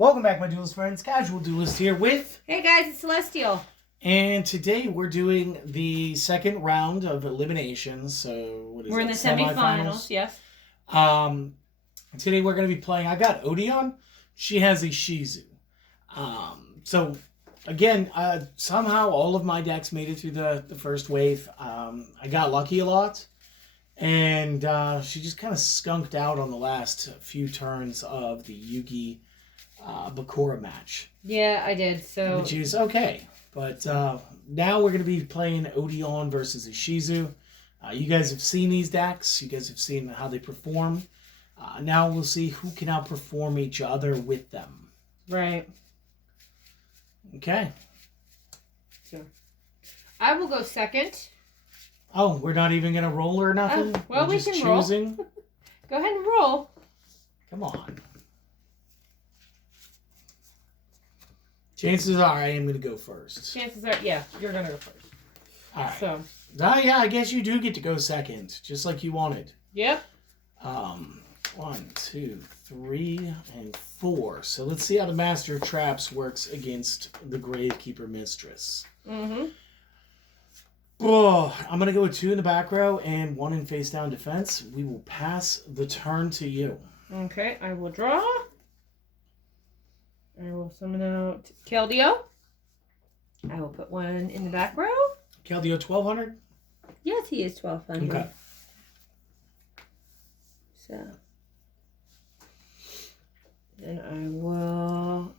Welcome back, my duelist friends. Casual Duelist here with... Hey guys, it's Celestial. And today we're doing the second round of eliminations. So, what is We're in the semifinals, yes. Today we're going to be playing... I got Odion. She has Ishizu. So, again, somehow all of my decks made it through the first wave. I got lucky a lot. And she just kind of skunked out on the last few turns of the Yugi Bakura match. Yeah, I did. So which is okay. But now we're going to be playing Odion versus Ishizu. You guys have seen these decks. You guys have seen how they perform. Now we'll see who can outperform each other with them. Right. Okay. So I will go second. Oh, we're not even going to roll or nothing? Well, we can choosing? Roll. Go ahead and roll. Come on. Chances are I am going to go first. Chances are, yeah, you're going to go first. All right. So. Yeah, I guess you do get to go second, just like you wanted. Yep. 1, 2, 3, and 4. So let's see how the Master of Traps works against the Gravekeeper Mistress. Mm-hmm. Oh, I'm going to go with 2 in the back row and 1 in face down defense. We will pass the turn to you. Okay, I will draw. I will summon out Keldeo. I will put 1 in the back row. Keldeo 1200? Yes, he is 1200. Okay. So. Then I will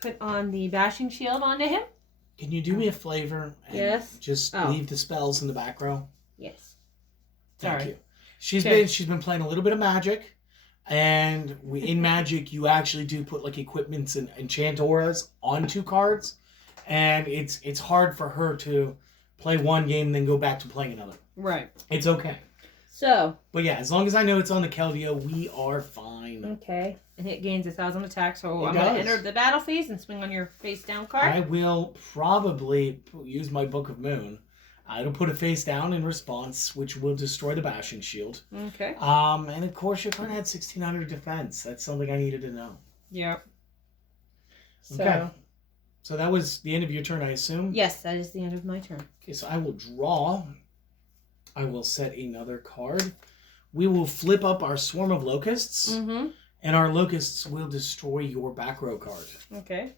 put on the Bashing Shield onto him. Can you do me a favor? And yes. Just leave the spells in the back row? Yes. Thank you. She's been playing a little bit of Magic. And in Magic, you actually do put like equipments and enchant auras onto cards, and it's hard for her to play one game and then go back to playing another. Right. It's okay. So. But yeah, as long as I know it's on the Keldeo, we are fine. Okay. And it gains 1,000 attack, so I'm going to enter the battle phase and swing on your face down card. I will probably use my Book of Moon. It'll put a face down in response, which will destroy the Bashing Shield. Okay. And of course, your opponent had 1,600 defense. That's something I needed to know. Yep. Okay. So that was the end of your turn, I assume? Yes, that is the end of my turn. Okay, so I will draw. I will set another card. We will flip up our Swarm of Locusts. Mm-hmm. And our Locusts will destroy your back row card. Okay.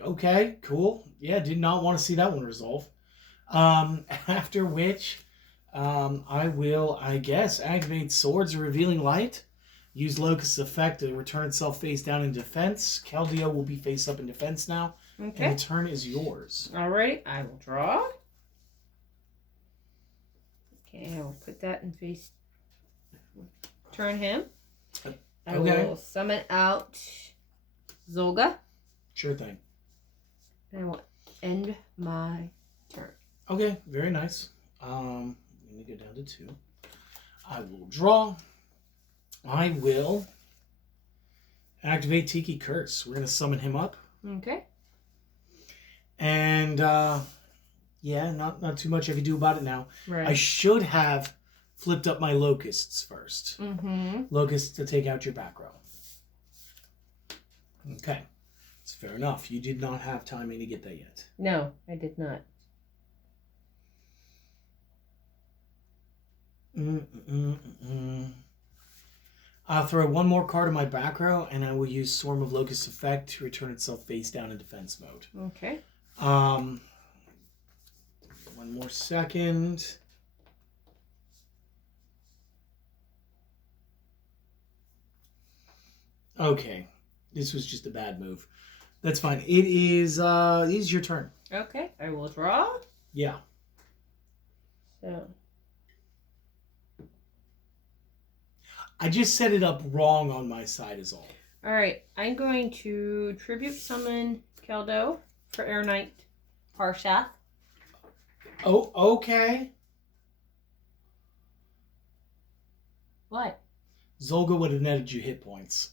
Okay, cool. Yeah, did not want to see that one resolve. After which, I will, I guess, activate Swords of Revealing Light. Use Locust's effect to return itself face down in defense. Keldeo will be face up in defense now. Okay. And the turn is yours. Alright, I will draw. Okay, I will put that in face. Turn him. I will summon out Zolga. Sure thing. And I will end my turn. Okay, very nice. Let me go down to 2. I will draw. I will activate Tiki Curse. We're going to summon him up. Okay. And, yeah, not too much I can do about it now. Right. I should have flipped up my Locusts first. Mm-hmm. Locusts to take out your back row. Okay. It's fair enough. You did not have timing to get that yet. No, I did not. I'll throw 1 more card in my back row, and I will use Swarm of Locust effect to return itself face down in defense mode. Okay. 1 more second. Okay. This was just a bad move. That's fine. It is your turn. Okay, I will draw. Yeah. So. I just set it up wrong on my side is all. Alright, I'm going to Tribute Summon Keldeo for Air Knight Harshath. Oh, okay. What? Zolga would have netted you hit points.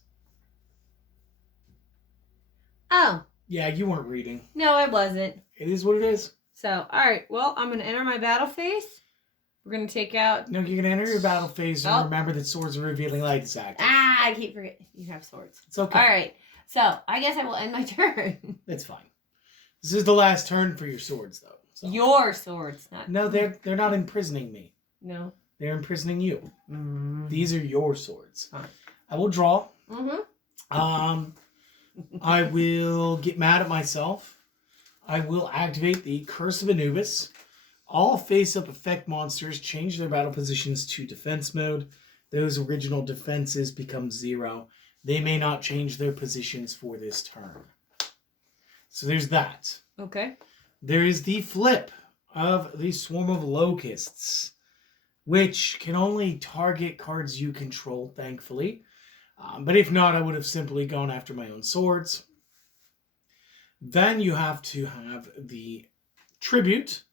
Oh. Yeah, you weren't reading. No, I wasn't. It is what it is. So, alright, well, I'm going to enter my battle phase. We're going to take out... No, you're going to enter your battle phase and remember that Swords of Revealing Light is active. I keep forgetting. You have swords. It's okay. All right. So, I guess I will end my turn. It's fine. This is the last turn for your swords, though. So. Your swords, not... No, they're not imprisoning me. No. They're imprisoning you. Mm-hmm. These are your swords. Fine. I will draw. Mm-hmm. I will get mad at myself. I will activate the Curse of Anubis. All face-up effect monsters change their battle positions to defense mode. Those original defenses become 0. They may not change their positions for this turn. So there's that. Okay. There is the flip of the Swarm of Locusts, which can only target cards you control, thankfully. But if not, I would have simply gone after my own swords. Then you have to have the Tribute.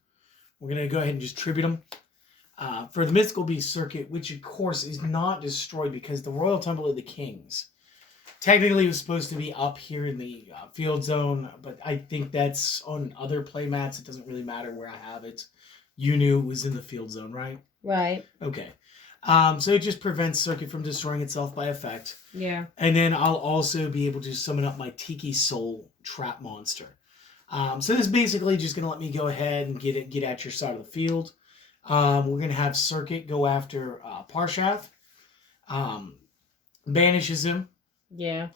We're going to go ahead and just tribute them. For the Mystical Beast Circuit, which of course is not destroyed because the Royal Temple of the Kings technically was supposed to be up here in the field zone, but I think that's on other playmats. It doesn't really matter where I have it. You knew it was in the field zone, right? Right. Okay. So it just prevents Circuit from destroying itself by effect. Yeah. And then I'll also be able to summon up my Tiki Soul trap monster. So this is basically just going to let me go ahead and get at your side of the field. We're going to have Circuit go after Parshath. Banishes him. Yeah.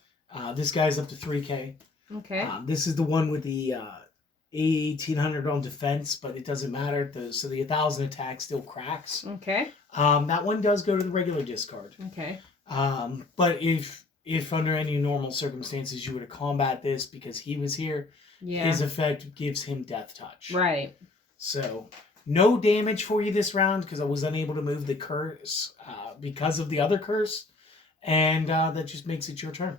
This guy's up to 3k. Okay. This is the one with the 1800 on defense, but it doesn't matter. So the 1000 attack still cracks. Okay. That one does go to the regular discard. Okay. But if under any normal circumstances you were to combat this because he was here, his effect gives him Death Touch. Right. So no damage for you this round because I was unable to move the curse because of the other curse. And that just makes it your turn.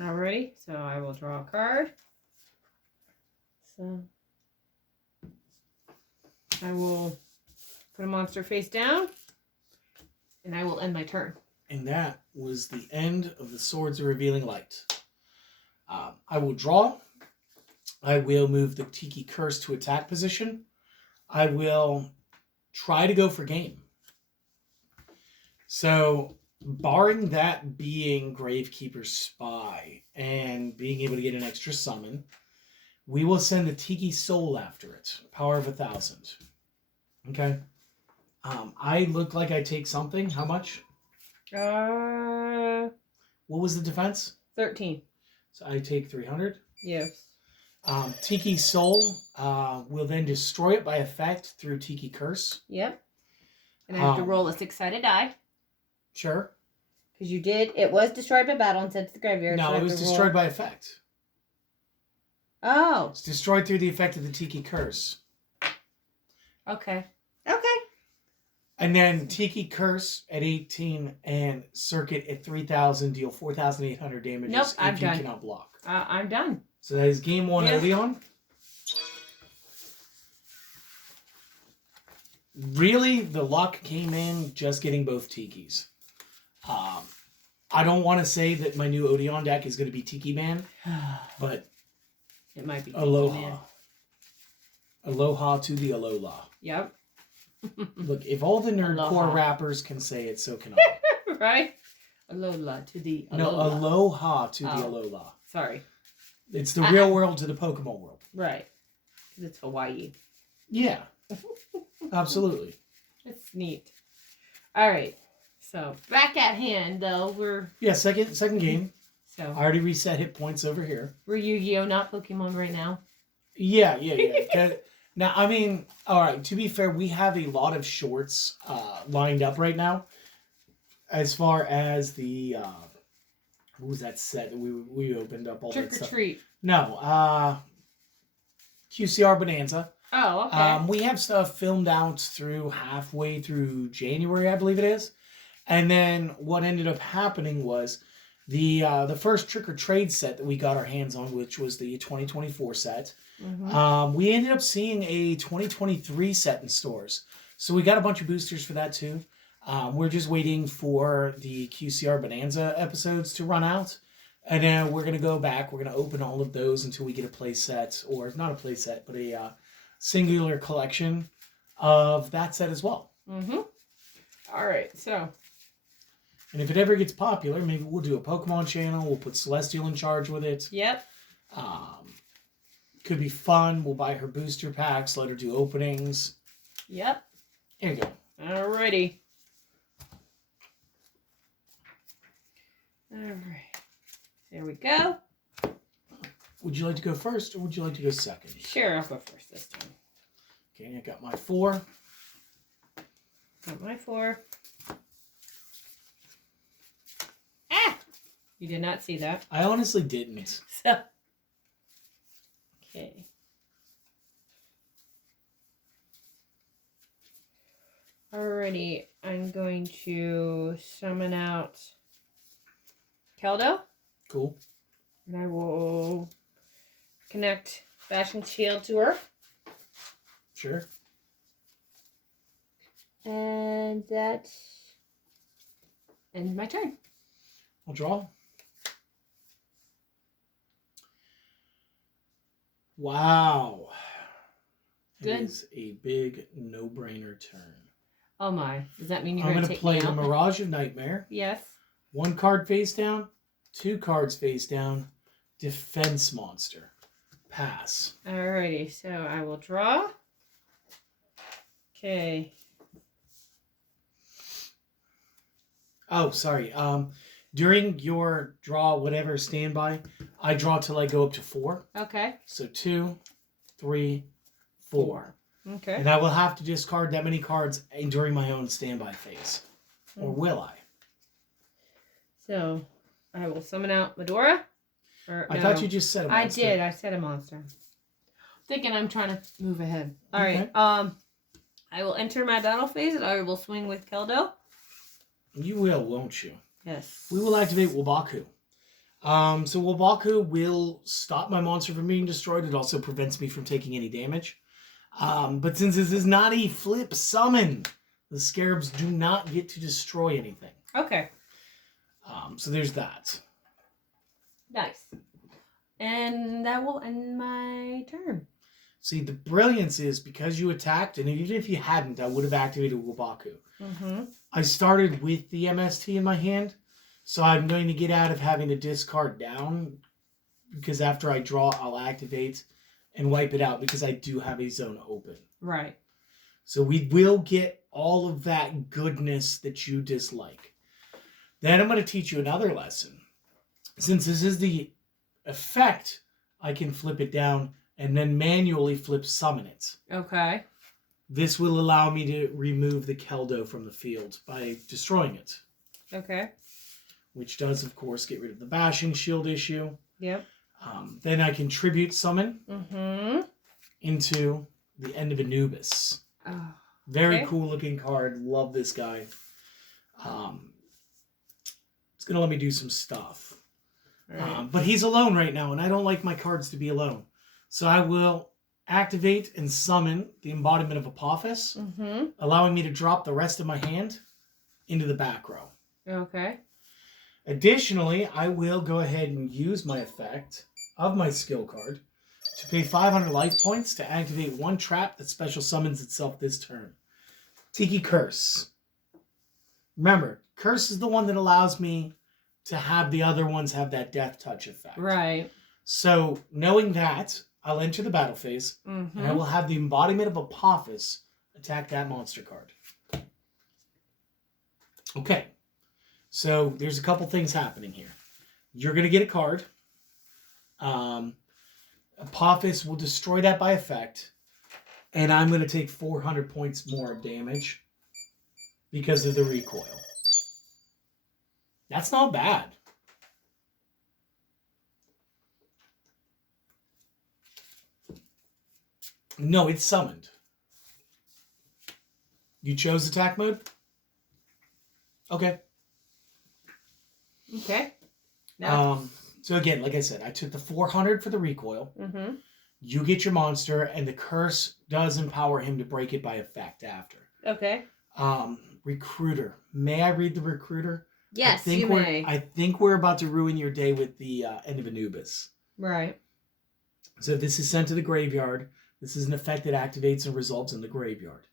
Alrighty. So I will draw a card. So I will put a monster face down. And I will end my turn. And that was the end of the Swords of Revealing Light. I will draw. I will move the Tiki Curse to attack position. I will try to go for game. So, barring that being Gravekeeper's Spy and being able to get an extra summon, we will send the Tiki Soul after it. Power of 1000. Okay. I look like I take something. How much? What was the defense? 13. So I take 300. Yes. Tiki Soul will then destroy it by effect through Tiki Curse. Yep. And I have to roll a 6-sided die. Sure. Because you did. It was destroyed by battle and sent to the graveyard. No, it was destroyed by effect. Oh. It's destroyed through the effect of the Tiki Curse. Okay. Okay. And then Tiki Curse at 18 and Circuit at 3,000 deal 4,800 damages nope, I'm if done. you cannot block. I'm done. So that is game 1 Odion. Really, the luck came in just getting both Tikis. I don't want to say that my new Odion deck is going to be Tiki Man, but it might be Tiki Aloha. Man. Aloha to the Alola. Yep. Look, if all the nerdcore rappers can say it, so can I. Right? Alola to the Alola. No, Aloha to the Alola. Sorry. It's the real world to the Pokemon world. Right. Because it's Hawaii. Yeah. Absolutely. That's neat. All right. So, back at hand, though, we're... Yeah, second game. So I already reset hit points over here. We're Yu-Gi-Oh, not Pokemon right now. Yeah. Now, I mean, all right, to be fair, we have a lot of shorts lined up right now. As far as the... what was that set that we opened up all Trick that or stuff? Treat. No, QCR Bonanza. Oh, okay. We have stuff filmed out through halfway through January, I believe it is. And then what ended up happening was the first Trick or Trade set that we got our hands on, which was the 2024 set. Mm-hmm. We ended up seeing a 2023 set in stores. So we got a bunch of boosters for that too. We're just waiting for the QCR Bonanza episodes to run out. And then we're going to go back. We're going to open all of those until we get a play set, or not a play set, but a singular collection of that set as well. Mm-hmm. All right, so. And if it ever gets popular, maybe we'll do a Pokemon channel. We'll put Celestial in charge with it. Yep. Could be fun. We'll buy her booster packs. Let her do openings. Yep. Here you go. Alrighty. Alright. There we go. Would you like to go first or would you like to go second? Sure, I'll go first this time. Okay, I got my 4. Got my 4. Ah! You did not see that. I honestly didn't. So. Okay. Alrighty, I'm going to summon out Keldo. Cool. And I will connect Bashing Shield to her. Sure. And that ends my turn. I'll draw. Wow. Good. It is a big no-brainer turn. Oh my. Does that mean you're I'm going going to to take play me the out? Mirage of Nightmare. Yes. 1 card face down. 2 cards face down. Defense monster. Pass. Alrighty, so I will draw. Okay. Oh, sorry. During your draw, whatever standby, I draw till I go up to 4. Okay. So 2, 3, 4. Okay. And I will have to discard that many cards during my own standby phase. Or will I? So, I will summon out Medora. I thought you just said a monster. I did. I said a monster. Thinking I'm trying to move ahead. All right. Okay. I will enter my battle phase and I will swing with Keldo. You will, won't you? Yes. We will activate Wabaku. So Wabaku will stop my monster from being destroyed. It also prevents me from taking any damage. But since this is not a flip summon, the Scarabs do not get to destroy anything. Okay. So there's that. Nice. And that will end my turn. See, the brilliance is because you attacked, and even if you hadn't, I would have activated Wabaku. Mm-hmm. I started with the MST in my hand, so I'm going to get out of having to discard down, because after I draw, I'll activate and wipe it out, because I do have a zone open. Right. So we will get all of that goodness that you dislike. Then I'm going to teach you another lesson. Since this is the effect, I can flip it down and then manually flip summon it. Okay. This will allow me to remove the Keldo from the field by destroying it. Okay. Which does, of course, get rid of the Bashing Shield issue. Yep. Then I can tribute summon Mm-hmm. into the End of Anubis. Oh, Very okay. cool looking card. Love this guy. It's going to let me do some stuff. Right. But he's alone right now, and I don't like my cards to be alone. So I will activate and summon the embodiment of Apophis, Mm-hmm. allowing me to drop the rest of my hand into the back row. Okay. Additionally, I will go ahead and use my effect of my skill card to pay 500 life points to activate 1 trap that special summons itself this turn. Tiki Curse. Remember, Curse is the one that allows me to have the other ones have that death touch effect. Right. So, knowing that, I'll enter the battle phase, Mm-hmm. and I will have the embodiment of Apophis attack that monster card. Okay. So, there's a couple things happening here. You're going to get a card. Apophis will destroy that by effect, and I'm going to take 400 points more of damage because of the recoil. That's not bad. No, it's summoned. You chose attack mode? Okay. Okay. Now. So again, like I said, I took the 400 for the recoil. Mm-hmm. You get your monster, and the curse does empower him to break it by effect after. Okay. Recruiter. May I read the recruiter? Yes, you may. I think we're about to ruin your day with the End of Anubis. Right. So this is sent to the graveyard. This is an effect that activates and results in the graveyard.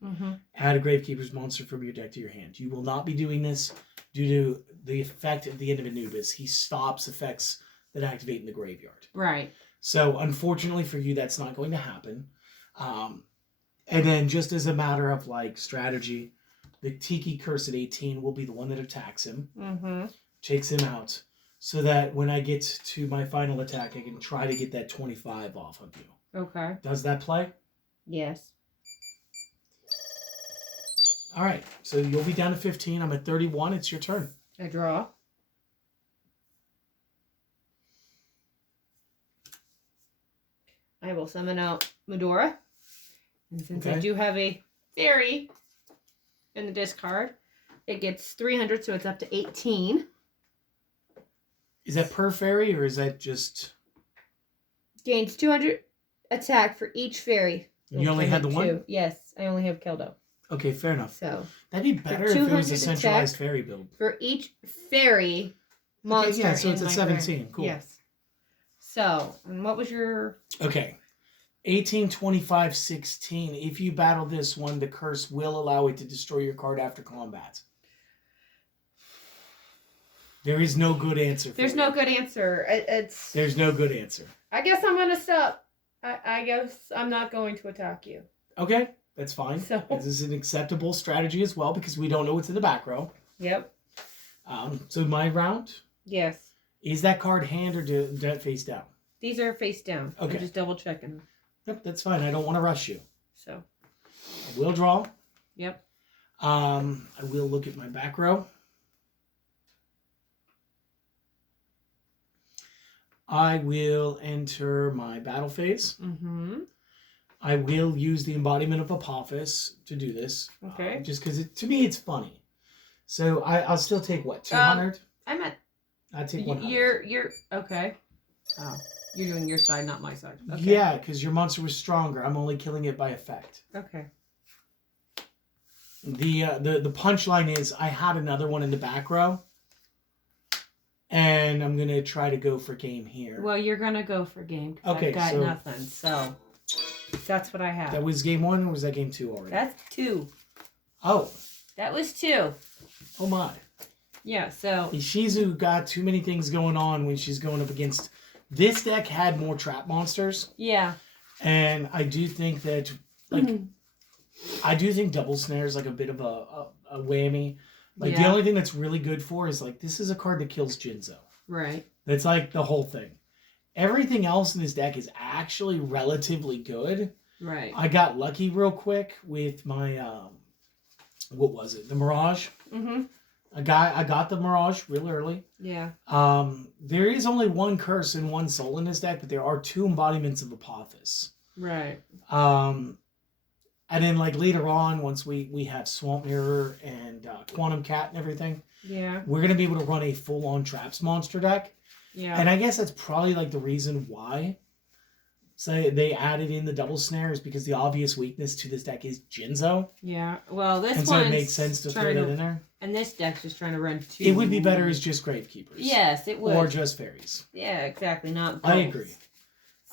Add a Gravekeeper's monster from your deck to your hand. You will not be doing this due to the effect at the end of Anubis. He stops effects that activate in the graveyard. Right. So, unfortunately for you, that's not going to happen. And then, just as a matter of like strategy, the Tiki Curse at 18 will be the one that attacks him, takes him out, so that when I get to my final attack, I can try to get that 25 off of you. Okay. Does that play? Yes. All right. So you'll be down to 15. I'm at 31. It's your turn. I draw. I will summon out Medora. And since I do have a fairy in the discard, it gets 300, so it's up to 18. Is that per fairy, or is that just... Gains 200 attack for each fairy. You only had the one? Yes, I only have Keldo. Okay, fair enough. So that'd be better if it was a centralized fairy build. For each fairy monster. Okay, yeah, so it's in a my 17. brand. Cool. Yes. So, and what was your... Okay. 18, 25, 16. If you battle this one, the curse will allow it to destroy your card after combat. There is no good answer. There's no good answer. There's no good answer. I guess I'm going to stop. I guess I'm not going to attack you. Okay, that's fine. So. This is an acceptable strategy as well because we don't know what's in the back row. Yep. So my round? Yes. Is that card hand or face down? These are face down. Okay. I'm just double checking. Yep, that's fine. I don't want to rush you. So. I will draw. Yep. I will look at my back row. I will enter my battle phase. I will use the embodiment of Apophis to do this. Okay. Just because to me it's funny. So I'll still take what, 200? I'm at... I take 100. You're... Okay. Oh. You're doing your side, not my side. Okay. Yeah, because your monster was stronger. I'm only killing it by effect. Okay. The punchline is I had another one in the back row. And I'm going to try to go for game here. Well, you're going to go for game. Okay, I've got nothing, so that's what I have. That was game 1, or was that game 2 already? That's 2. Oh. That was 2. Oh, my. Yeah, so... Ishizu got too many things going on when she's going up against... This deck had more trap monsters. Yeah. And I do think that, like... I do think Double Snare is like a bit of a whammy. Like, the only thing that's really good for is, like, this is a card that kills Jinzo. Right. That's, like, the whole thing. Everything else in this deck is actually relatively good. Right. I got lucky real quick with my, what was it? The Mirage. I got the Mirage real early. Yeah. There is only one curse and one soul in this deck, but there are 2 embodiments of Apophis. Right. And then, like, later on, once we have Swamp Mirror and Quantum Cat and everything, we're going to be able to run a full-on Traps monster deck. Yeah. And I guess that's probably, like, the reason why they added in the Double Snare is because the obvious weakness to this deck is Jinzo. Yeah. Well, this one. And so it makes sense to throw that in there. And this deck's just trying to run 2. It would be better as just Gravekeepers. Yes, it would. Or just Fairies. Yeah, exactly. Not both. I agree.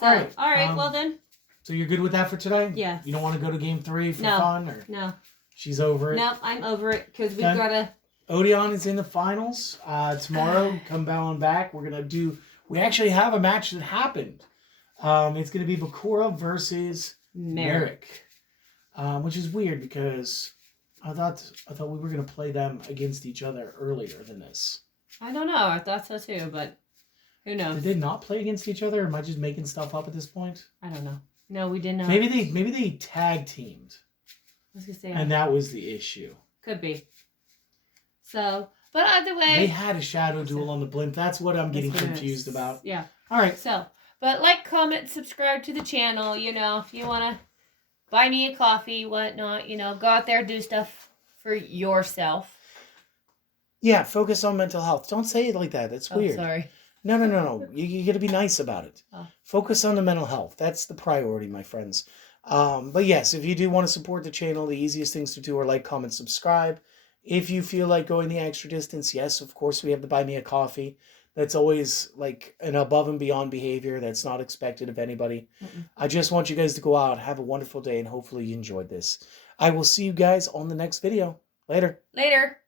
So, all right. Well, then. So you're good with that for today? Yeah. You don't want to go to game 3 for fun? Or no. She's over it? No, I'm over it because we've got to... Odion is in the finals. Tomorrow, come on back. We're going to do... We actually have a match that happened. It's going to be Bakura versus Merrick. Which is weird because I thought we were going to play them against each other earlier than this. I don't know. I thought so too, but who knows? Did they not play against each other? Or am I just making stuff up at this point? I don't know. No, we did not. Maybe they tag teamed. I was gonna say, and that was the issue. Could be. So, but either way, they had a shadow duel on the blimp. That's what I'm getting confused about. Yeah. All right. So, but like, comment, subscribe to the channel. You know, if you wanna buy me a coffee, whatnot, you know, go out there, do stuff for yourself. Yeah, focus on mental health. Don't say it like that. That's weird. Sorry. No. You got to be nice about it. Oh. Focus on the mental health. That's the priority, my friends. But yes, if you do want to support the channel, the easiest things to do are like, comment, subscribe. If you feel like going the extra distance, yes, of course, we have the Buy Me a Coffee. That's always like an above and beyond behavior that's not expected of anybody. Mm-mm. I just want you guys to go out, have a wonderful day, and hopefully you enjoyed this. I will see you guys on the next video. Later. Later.